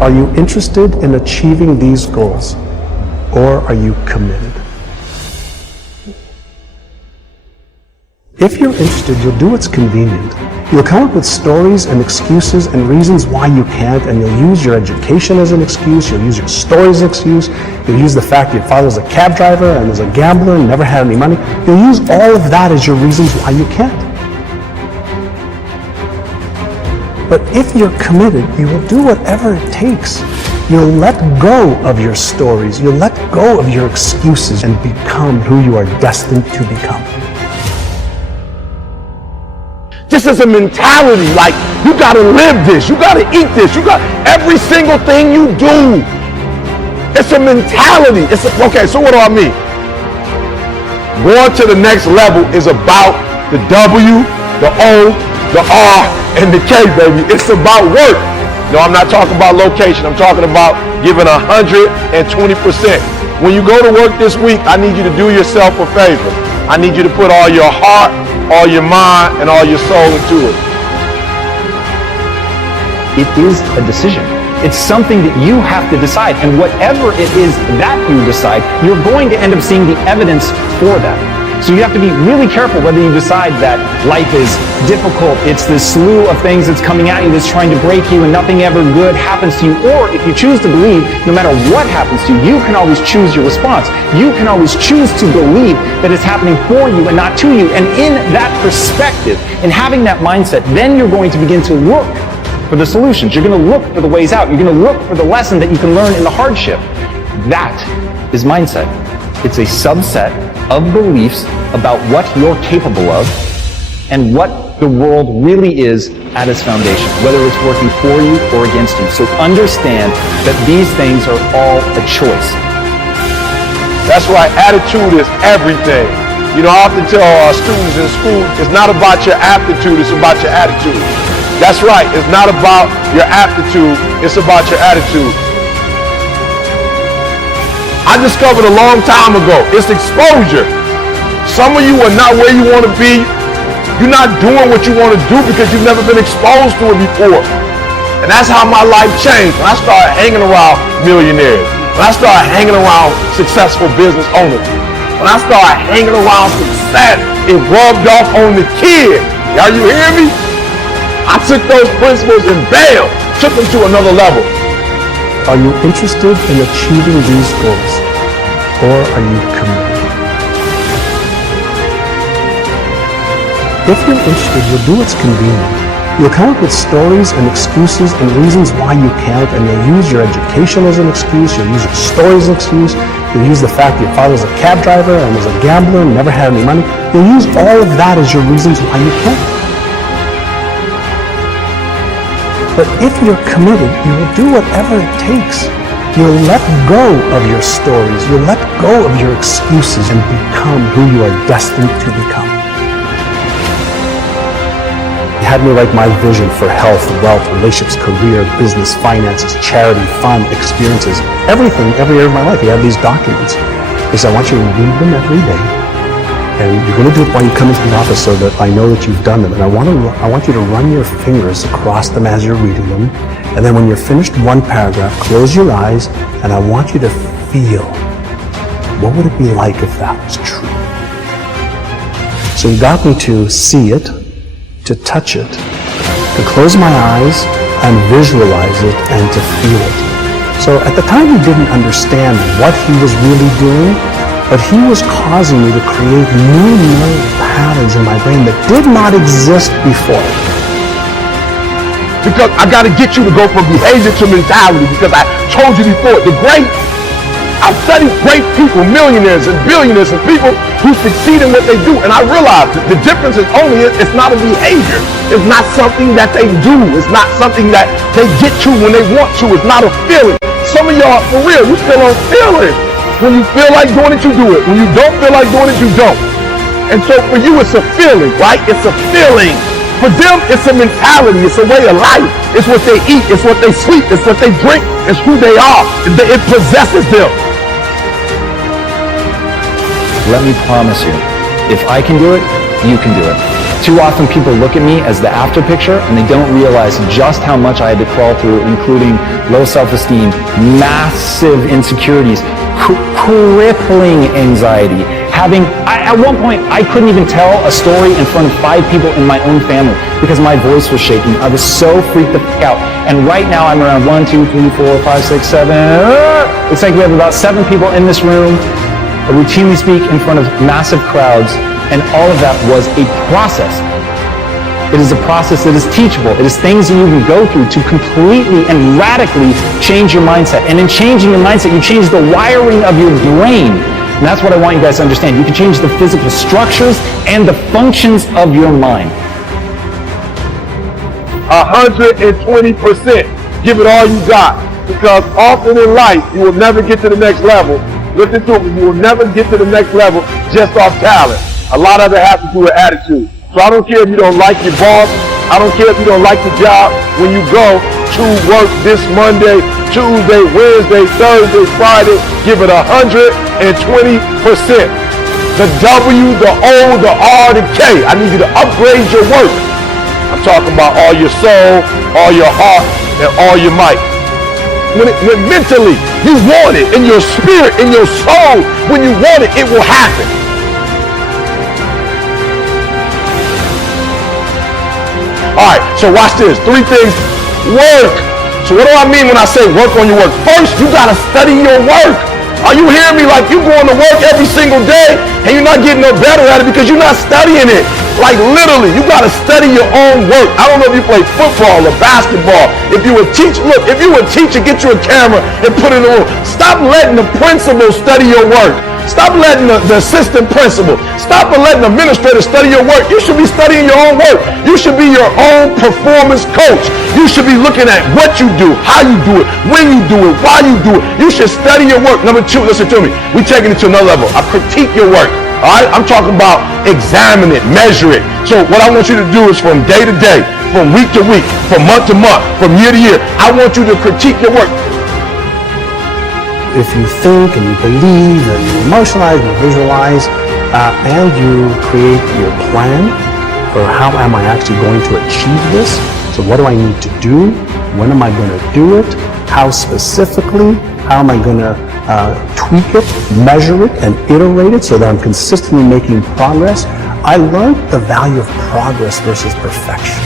Are you interested in achieving these goals, or are you committed? If you're interested, you'll do what's convenient. You'll come up with stories and excuses and reasons why you can't, and you'll use your education as an excuse, you'll use your stories as an excuse, you'll use the fact your father was a cab driver and was a gambler and never had any money. You'll use all of that as your reasons why you can't. But if you're committed, you will do whatever it takes. You'll let go of your stories, you'll let go of your excuses and become who you are destined to become. This is a mentality, like you gotta live this, you gotta eat this, you got every single thing you do. It's a mentality. Okay, so what do I mean? Going to the next level is about the W, the O, the R, and the K, baby. It's about work. No, I'm not talking about location. I'm talking about giving 120%. When you go to work this week, I need you to do yourself a favor. I need you to put all your heart, all your mind, and all your soul into it. It is a decision. It's something that you have to decide. And whatever it is that you decide, you're going to end up seeing the evidence for that. So you have to be really careful whether you decide that life is difficult, it's this slew of things that's coming at you that's trying to break you and nothing ever good happens to you. Or if you choose to believe, no matter what happens to you, you can always choose your response. You can always choose to believe that it's happening for you and not to you. And in that perspective, and having that mindset, then you're going to begin to look for the solutions. You're going to look for the ways out. You're going to look for the lesson that you can learn in the hardship. That is mindset. It's a subset of beliefs about what you're capable of and what the world really is at its foundation, whether it's working for you or against you. So understand that these things are all a choice. That's right, attitude is everything. You know, I often tell our students in school, it's not about your aptitude, it's about your attitude. That's right, it's not about your aptitude, it's about your attitude. I discovered a long time ago, it's exposure. Some of you are not where you want to be. You're not doing what you want to do because you've never been exposed to it before. And that's how my life changed when I started hanging around millionaires. When I started hanging around successful business owners. When I started hanging around success, it rubbed off on the kid. Are you hearing me? I took those principles and bam, took them to another level. Are you interested in achieving these goals, or are you committed? If you're interested, you'll do what's convenient. You'll come up with stories and excuses and reasons why you can't, and you'll use your education as an excuse, you'll use your stories as an excuse, you'll use the fact that your father was a cab driver and was a gambler and never had any money. You'll use all of that as your reasons why you can't. But if you're committed, you will do whatever it takes. You'll let go of your stories, you'll let go of your excuses and become who you are destined to become. You had me write my vision for health, wealth, relationships, career, business, finances, charity, fun, experiences, everything, every area of my life. You have these documents. He said, I want you to read them every day. And you're going to do it while you come into the office so that I know that you've done them. And I want you to run your fingers across them as you're reading them. And then when you're finished one paragraph, close your eyes, and I want you to feel, what would it be like if that was true? So you got me to see it, to touch it, to close my eyes and visualize it and to feel it. So at the time he didn't understand what he was really doing, but he was causing me to create new neural patterns in my brain that did not exist before. Because I got to get you to go from behavior to mentality, because I told you before, I've studied great people, millionaires and billionaires and people who succeed in what they do, and I realized that the difference is only it's not a behavior. It's not something that they do. It's not something that they get to when they want to. It's not a feeling. Some of y'all, for real, you still on feeling. When you feel like doing it, you do it. When you don't feel like doing it, you don't. And so for you, it's a feeling, right? It's a feeling. For them, it's a mentality. It's a way of life. It's what they eat. It's what they sleep. It's what they drink. It's who they are. It possesses them. Let me promise you, if I can do it, you can do it. Too often people look at me as the after picture and they don't realize just how much I had to crawl through, including low self-esteem, massive insecurities, crippling anxiety, at one point, I couldn't even tell a story in front of 5 people in my own family because my voice was shaking. I was so freaked the fuck out. And right now I'm around 1, 2, 3, 4, 5, 6, 7. It's like we have about 7 people in this room. I routinely speak in front of massive crowds, and all of that was a process. It is a process that is teachable. It is things that you can go through to completely and radically change your mindset. And in changing your mindset, you change the wiring of your brain. And that's what I want you guys to understand. You can change the physical structures and the functions of your mind. 120%. Give it all you got. Because often in life, you will never get to the next level. Listen to me, you will never get to the next level just off talent. A lot of it has to do with attitude. So I don't care if you don't like your boss. I don't care if you don't like your job. When you go to work this Monday, Tuesday, Wednesday, Thursday, Friday, give it 120%. The W, the O, the R, the K. I need you to upgrade your work. I'm talking about all your soul, all your heart, and all your might. When mentally you want it, in your spirit, in your soul, when you want it, it will happen. All right, so watch this. 3 things. Work. So what do I mean when I say work on your work? First, you got to study your work. Are you hearing me? Like you going to work every single day and you're not getting no better at it because you're not studying it. Like literally, you got to study your own work. I don't know if you play football or basketball. If you would teach, look, if you would teach and get you a camera and put it in the room, stop letting the principal study your work. Stop letting the assistant principal, stop letting the administrator study your work. You should be studying your own work. You should be your own performance coach. You should be looking at what you do, how you do it, when you do it, why you do it. You should study your work. Number 2, listen to me. We're taking it to another level. I critique your work. All right? I'm talking about examine it, measure it. So what I want you to do is from day to day, from week to week, from month to month, from year to year, I want you to critique your work. If you think and you believe and you emotionalize and visualize and you create your plan for how am I actually going to achieve this, so what do I need to do, when am I going to do it, how specifically, how am I going to tweak it, measure it, and iterate it so that I'm consistently making progress. I learned the value of progress versus perfection.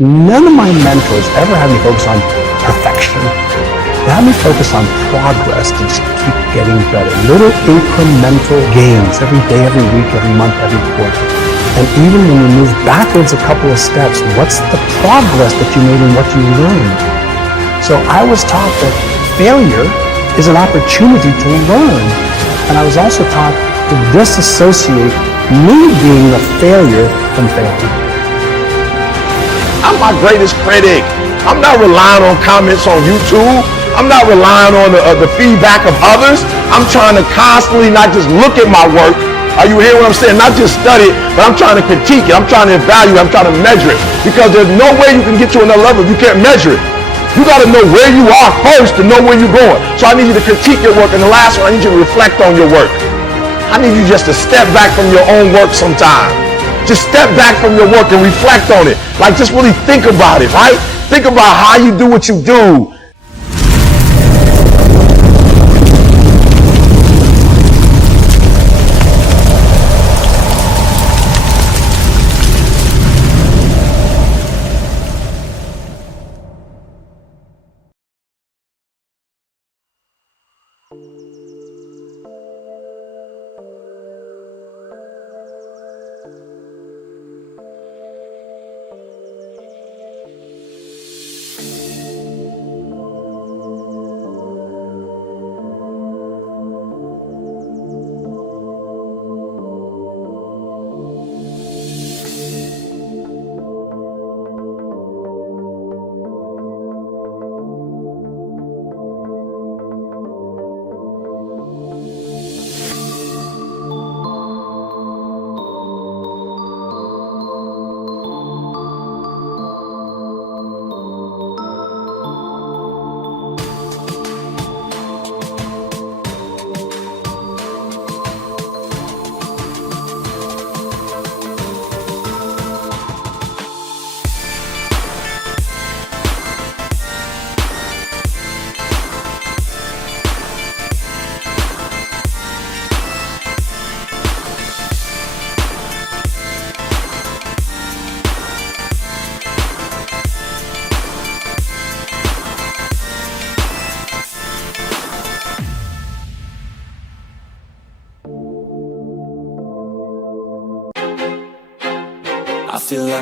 None of my mentors ever had me focus on perfection. They had me focus on progress to just keep getting better. Little incremental gains every day, every week, every month, every quarter. And even when you move backwards a couple of steps, what's the progress that you made and what you learned? So I was taught that failure is an opportunity to learn. And I was also taught to disassociate me being a failure from failing. I'm my greatest critic. I'm not relying on comments on YouTube. I'm not relying on the feedback of others. I'm trying to constantly not just look at my work. Are you hearing what I'm saying? Not just study it, but I'm trying to critique it. I'm trying to evaluate it. I'm trying to measure it. Because there's no way you can get to another level if you can't measure it. You got to know where you are first to know where you're going. So I need you to critique your work. And the last one, I need you to reflect on your work. I need you just to step back from your own work sometime. Just step back from your work and reflect on it. Like just really think about it, right? Think about how you do what you do.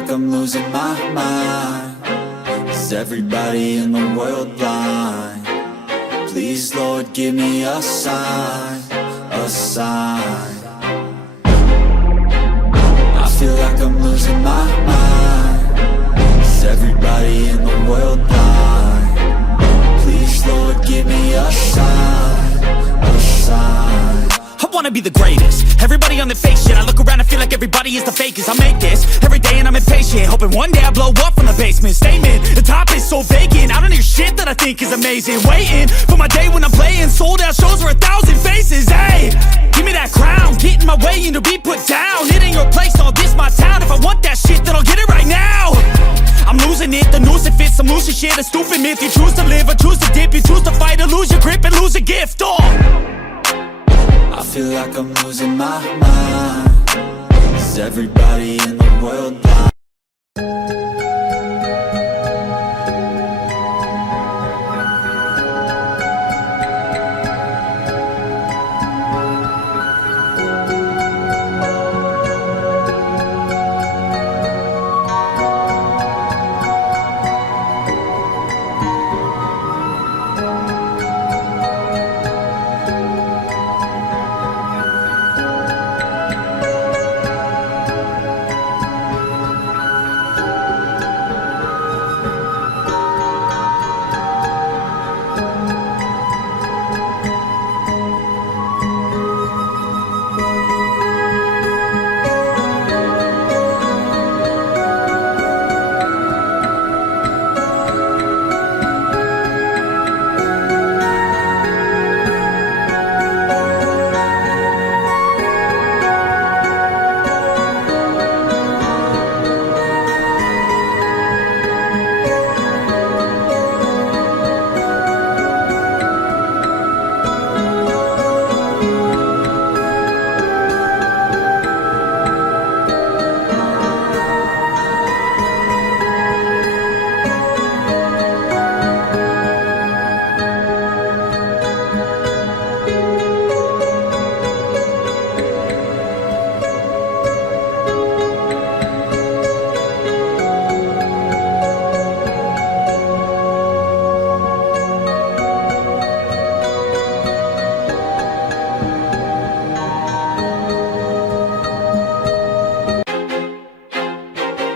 like I'm losing my mind. Is everybody in the world blind? Please, Lord, give me a sign, a sign. I feel like I'm losing my mind. Is everybody in the world blind? Please, Lord, give me a sign, a sign. I wanna be the greatest. Everybody on the fake shit. I look around and feel like everybody is the fakest. I make this every day and I'm impatient, hoping one day I blow up from the basement. Statement, the top is so vacant. I don't hear shit that I think is amazing. Waiting for my day when I'm playing sold out shows for 1,000 faces. Hey, give me that crown, get in my way and to be put down. It ain't your place, no, this my town. If I want that shit, then I'll get it right now. I'm losing it, the noose it fits. I'm losing shit, a stupid myth. You choose to live or choose to dip. You choose to fight or lose your grip and lose a gift. I feel like I'm losing my mind. Is everybody in the world blind?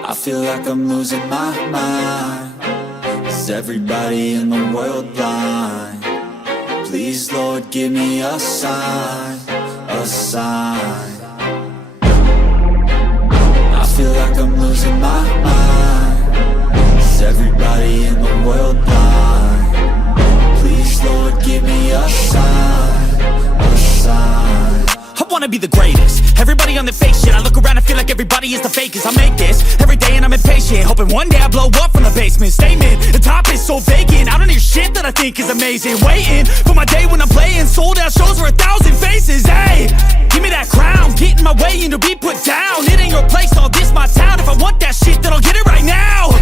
I feel like I'm losing my mind. Is everybody in the world blind? Please, Lord, give me a sign, a sign. I feel like I'm losing my mind. Is everybody in the world blind? Please, Lord, give me a sign, a sign. I wanna be the greatest. Everybody on the fake shit. I look around and feel like everybody is the fakest. I make this every day and I'm impatient, hoping one day I blow up from the basement. Statement, the top is so vacant. I don't hear shit that I think is amazing. Waiting for my day when I'm playing sold out shows for 1,000 faces. Hey, give me that crown, get in my way and to be put down. It ain't your place, no, this my town. If I want that shit, then I'll get it right now.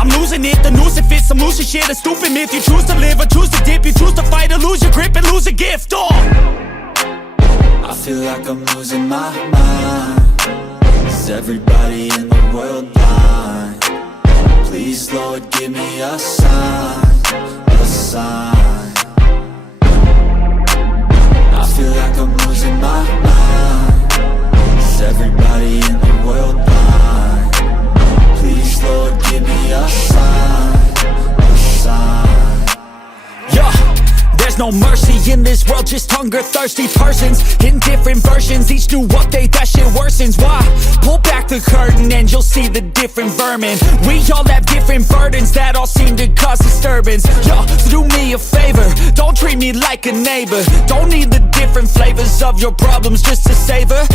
I'm losing it, the noose it fits. I'm losing shit, a stupid myth. You choose to live or choose to dip. You choose to fight or lose your grip and lose a gift. I feel like I'm losing my mind. Is everybody in the world blind? Please, Lord, give me a sign, a sign. I feel like I'm losing my mind. Is everybody in the world blind? Please, Lord, give me a sign, a sign. Yeah. There's no mercy in this world, just hunger-thirsty persons in different versions, each new update, that shit worsens. Why? Pull back the curtain and you'll see the different vermin. We all have different burdens that all seem to cause disturbance. Yo, so do me a favor, don't treat me like a neighbor. Don't need the different flavors of your problems just to savor.